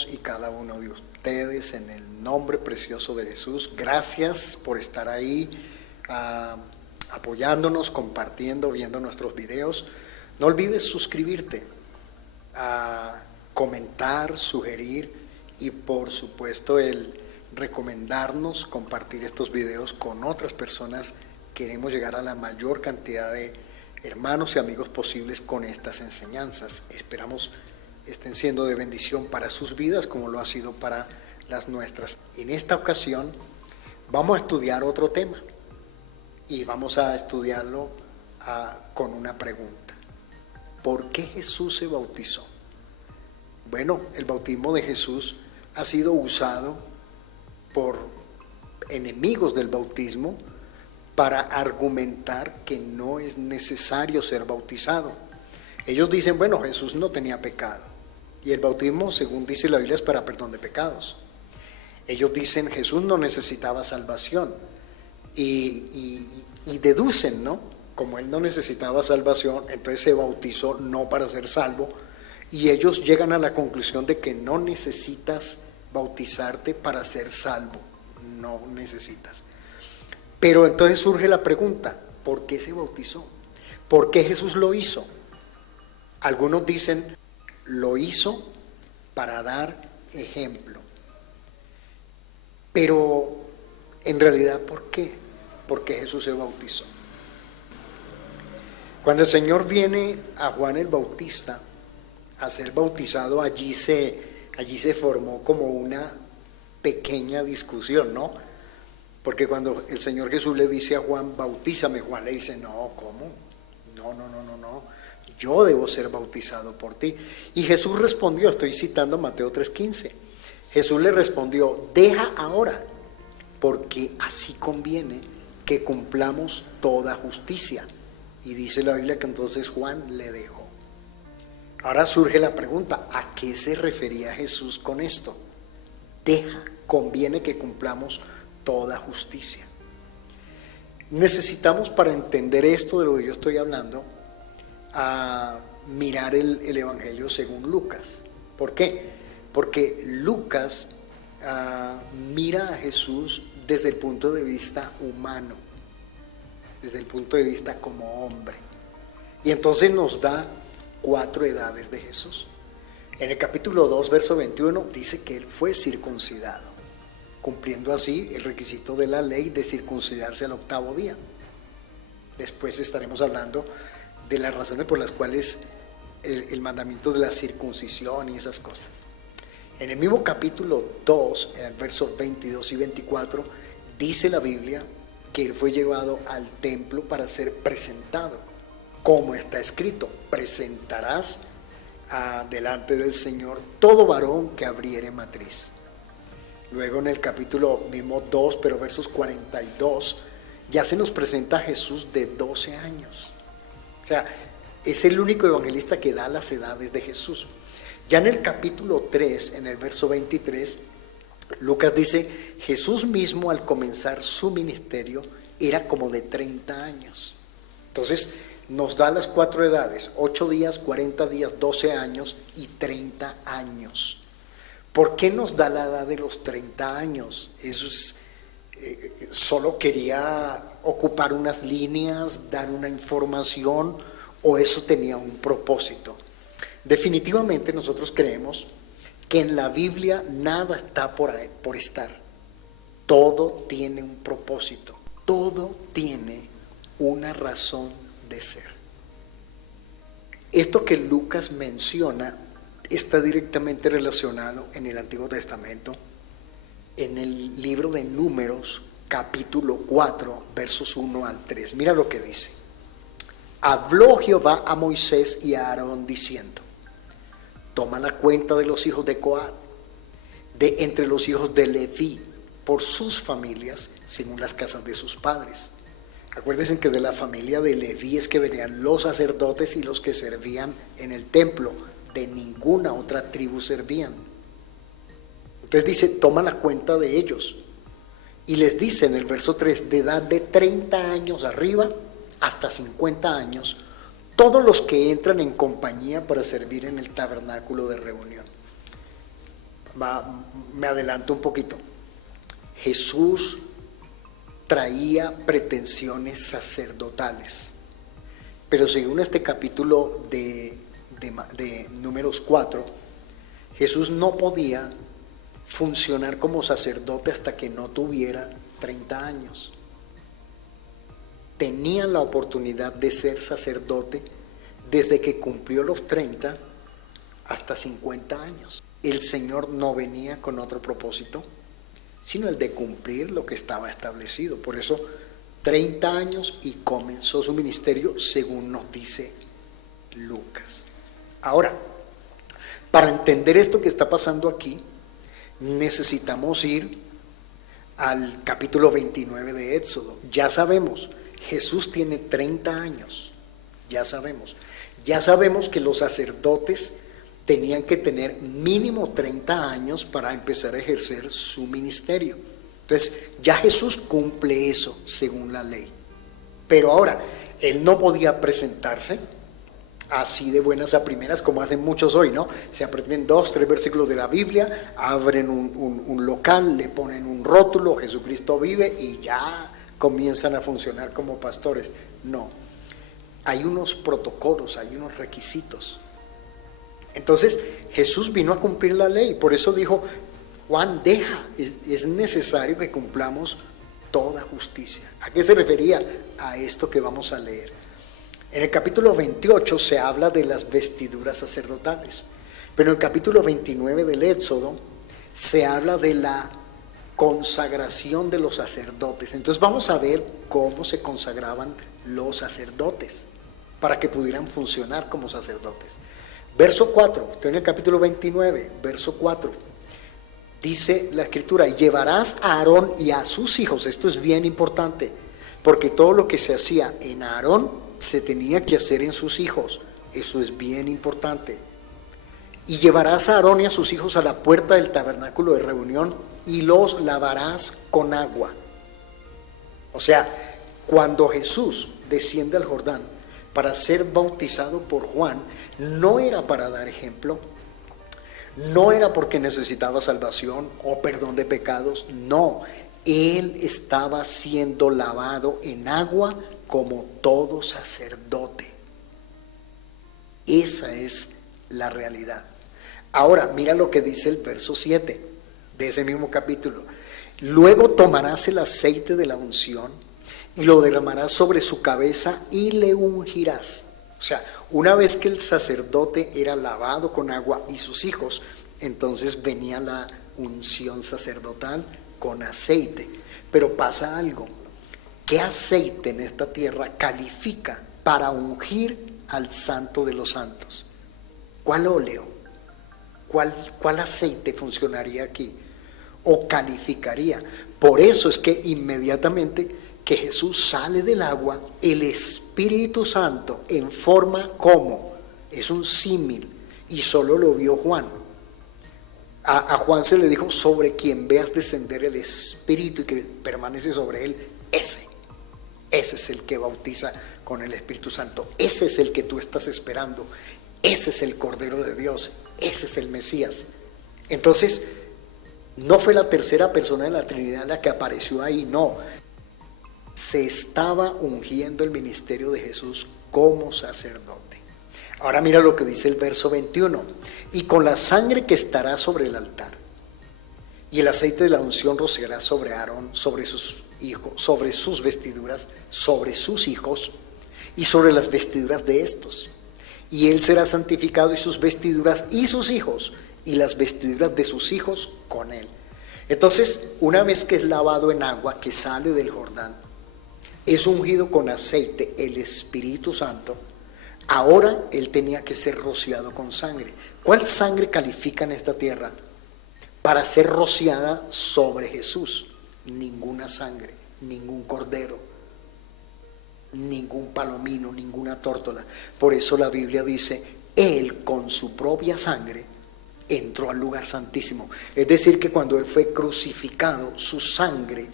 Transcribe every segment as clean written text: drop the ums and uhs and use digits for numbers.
todos y cada uno de ustedes en el nombre precioso de Jesús. Gracias por estar ahí apoyándonos, compartiendo, viendo nuestros videos. No olvides suscribirte, comentar, sugerir y por supuesto el recomendarnos, compartir estos videos con otras personas. Queremos llegar a la mayor cantidad de hermanos y amigos posibles con estas enseñanzas. Esperamos estén siendo de bendición para sus vidas como lo ha sido para las nuestras. En esta ocasión vamos a estudiar otro tema y vamos a estudiarlo con una pregunta. ¿Por qué Jesús se bautizó? Bueno, el bautismo de Jesús ha sido usado por enemigos del bautismo para argumentar que no es necesario ser bautizado. Ellos dicen, bueno, Jesús no tenía pecado y el bautismo, según dice la Biblia, es para perdón de pecados. Ellos dicen, Jesús no necesitaba salvación y deducen, ¿no? Como él no necesitaba salvación, entonces se bautizó no para ser salvo, y ellos llegan a la conclusión de que no necesitas bautizarte para ser salvo, no necesitas. Pero entonces surge la pregunta, ¿por qué se bautizó? ¿Por qué Jesús lo hizo? Algunos dicen, lo hizo para dar ejemplo. Pero en realidad, ¿por qué? ¿Por qué Jesús se bautizó? Cuando el Señor viene a Juan el Bautista a ser bautizado, allí se formó como una pequeña discusión, ¿no? Porque cuando el Señor Jesús le dice a Juan, bautízame, Juan le dice, no, ¿cómo? No, yo debo ser bautizado por ti. Y Jesús respondió, estoy citando Mateo 3:15, Jesús le respondió, deja ahora, porque así conviene que cumplamos toda justicia. Y dice la Biblia que entonces Juan le dejó. Ahora surge la pregunta, ¿a qué se refería Jesús con esto? Deja, conviene que cumplamos toda justicia. Necesitamos, para entender esto de lo que yo estoy hablando, a mirar el Evangelio según Lucas. ¿Por qué? Porque Lucas mira a Jesús desde el punto de vista humano, desde el punto de vista como hombre. Y entonces nos da 4 edades de Jesús. En el capítulo 2, verso 21, dice que él fue circuncidado, cumpliendo así el requisito de la ley de circuncidarse al 8º día. Después estaremos hablando de las razones por las cuales el mandamiento de la circuncisión y esas cosas. En el mismo capítulo 2, en el verso 22 y 24, dice la Biblia que él fue llevado al templo para ser presentado, como está escrito, presentarás delante del Señor todo varón que abriere matriz. Luego en el capítulo mismo 2, pero versos 42, ya se nos presenta a Jesús de 12 años. O sea, es el único evangelista que da las edades de Jesús. Ya en el capítulo 3, en el verso 23, Lucas dice, Jesús mismo al comenzar su ministerio era como de 30 años. Entonces nos da las 4 edades, 8 días, 40 días, 12 años y 30 años. ¿Por qué nos da la edad de los 30 años? Eso es, solo quería ocupar unas líneas, dar una información, o eso tenía un propósito. Definitivamente nosotros creemos que en la Biblia nada está por estar. Todo tiene un propósito, todo tiene una razón de ser. Esto que Lucas menciona está directamente relacionado en el Antiguo Testamento, en el libro de Números, capítulo 4, versos 1 al 3. Mira lo que dice. Habló Jehová a Moisés y a Aarón diciendo, toma la cuenta de los hijos de Coat, de entre los hijos de Leví, por sus familias, según las casas de sus padres. Acuérdense que de la familia de Leví es que venían los sacerdotes y los que servían en el templo. De ninguna otra tribu servían. Entonces dice, toma la cuenta de ellos. Y les dice en el verso 3, de edad de 30 años arriba hasta 50 años, todos los que entran en compañía para servir en el tabernáculo de reunión. Me adelanto un poquito. Jesús traía pretensiones sacerdotales, pero según este capítulo de Números 4, Jesús no podía funcionar como sacerdote hasta que no tuviera 30 años. Tenía la oportunidad de ser sacerdote desde que cumplió los 30 hasta 50 años. El Señor no venía con otro propósito, sino el de cumplir lo que estaba establecido. Por eso 30 años y comenzó su ministerio, según nos dice Lucas. Ahora, para entender esto que está pasando aquí, necesitamos ir al capítulo 29 de Éxodo. Ya sabemos, Jesús tiene 30 años, ya sabemos que los sacerdotes tenían que tener mínimo 30 años para empezar a ejercer su ministerio. Entonces, ya Jesús cumple eso según la ley. Pero ahora, él no podía presentarse así de buenas a primeras como hacen muchos hoy, ¿no? Se aprenden 2, 3 versículos de la Biblia, abren un local, le ponen un rótulo, Jesucristo vive, y ya comienzan a funcionar como pastores. No, hay unos protocolos, hay unos requisitos. Entonces Jesús vino a cumplir la ley, por eso dijo: Juan, es necesario que cumplamos toda justicia. ¿A qué se refería? A esto que vamos a leer. En el capítulo 28 se habla de las vestiduras sacerdotales, pero en el capítulo 29 del Éxodo se habla de la consagración de los sacerdotes. Entonces vamos a ver cómo se consagraban los sacerdotes para que pudieran funcionar como sacerdotes. Verso 4, estoy en el capítulo 29, verso 4. Dice la escritura: y llevarás a Aarón y a sus hijos. Esto es bien importante, porque todo lo que se hacía en Aarón se tenía que hacer en sus hijos. Eso es bien importante. Y llevarás a Aarón y a sus hijos a la puerta del tabernáculo de reunión y los lavarás con agua. O sea, cuando Jesús desciende al Jordán para ser bautizado por Juan, no era para dar ejemplo, no era porque necesitaba salvación o perdón de pecados, no, él estaba siendo lavado en agua como todo sacerdote. Esa es la realidad. Ahora, mira lo que dice el verso 7 de ese mismo capítulo. Luego tomarás el aceite de la unción y lo derramarás sobre su cabeza y le ungirás. O sea, una vez que el sacerdote era lavado con agua y sus hijos, entonces venía la unción sacerdotal con aceite. Pero pasa algo. ¿Qué aceite en esta tierra califica para ungir al santo de los santos? ¿Cuál óleo? ¿Cuál aceite funcionaría aquí? ¿O calificaría? Por eso es que inmediatamente que Jesús sale del agua, el Espíritu Santo en forma como, es un símil, y solo lo vio Juan. A Juan se le dijo: sobre quien veas descender el Espíritu y que permanece sobre él, ese es el que bautiza con el Espíritu Santo, ese es el que tú estás esperando, ese es el Cordero de Dios, ese es el Mesías. Entonces, no fue la tercera persona de la Trinidad la que apareció ahí, no. Se estaba ungiendo el ministerio de Jesús como sacerdote. Ahora mira lo que dice el verso 21. Y con la sangre que estará sobre el altar y el aceite de la unción rociará sobre Aarón, sobre sus hijos, sobre sus vestiduras, sobre sus hijos y sobre las vestiduras de estos. Y él será santificado y sus vestiduras y sus hijos y las vestiduras de sus hijos con él. Entonces, una vez que es lavado en agua, que sale del Jordán, es ungido con aceite el Espíritu Santo, ahora él tenía que ser rociado con sangre. ¿Cuál sangre califica en esta tierra para ser rociada sobre Jesús? Ninguna sangre, ningún cordero, ningún palomino, ninguna tórtola. Por eso la Biblia dice: él con su propia sangre entró al lugar santísimo. Es decir, que cuando él fue crucificado, su sangre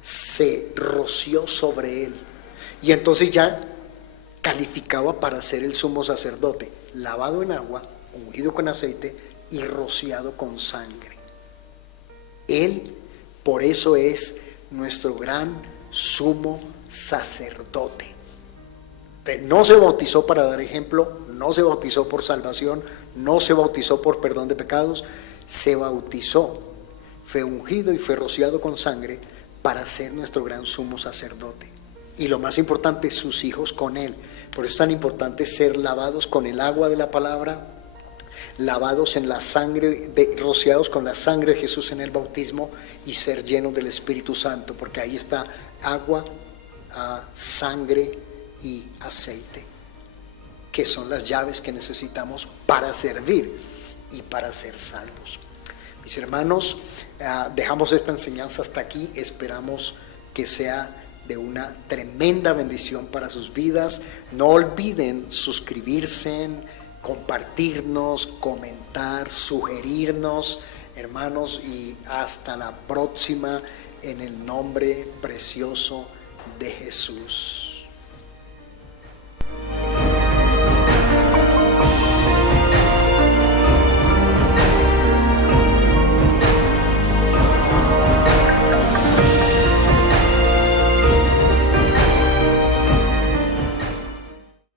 se roció sobre él, y entonces ya calificaba para ser el sumo sacerdote, lavado en agua, ungido con aceite y rociado con sangre. Él, por eso es nuestro gran sumo sacerdote. No se bautizó para dar ejemplo, no se bautizó por salvación, no se bautizó por perdón de pecados, se bautizó, fue ungido y fue rociado con sangre para ser nuestro gran sumo sacerdote. Y lo más importante, sus hijos con él. Por eso es tan importante ser lavados con el agua de la palabra, lavados en la sangre, rociados con la sangre de Jesús en el bautismo y ser llenos del Espíritu Santo, porque ahí está agua, sangre y aceite, que son las llaves que necesitamos para servir y para ser salvos. Mis hermanos, dejamos esta enseñanza hasta aquí. Esperamos que sea de una tremenda bendición para sus vidas. No olviden suscribirse, compartirnos, comentar, sugerirnos, hermanos, y hasta la próxima en el nombre precioso de Jesús.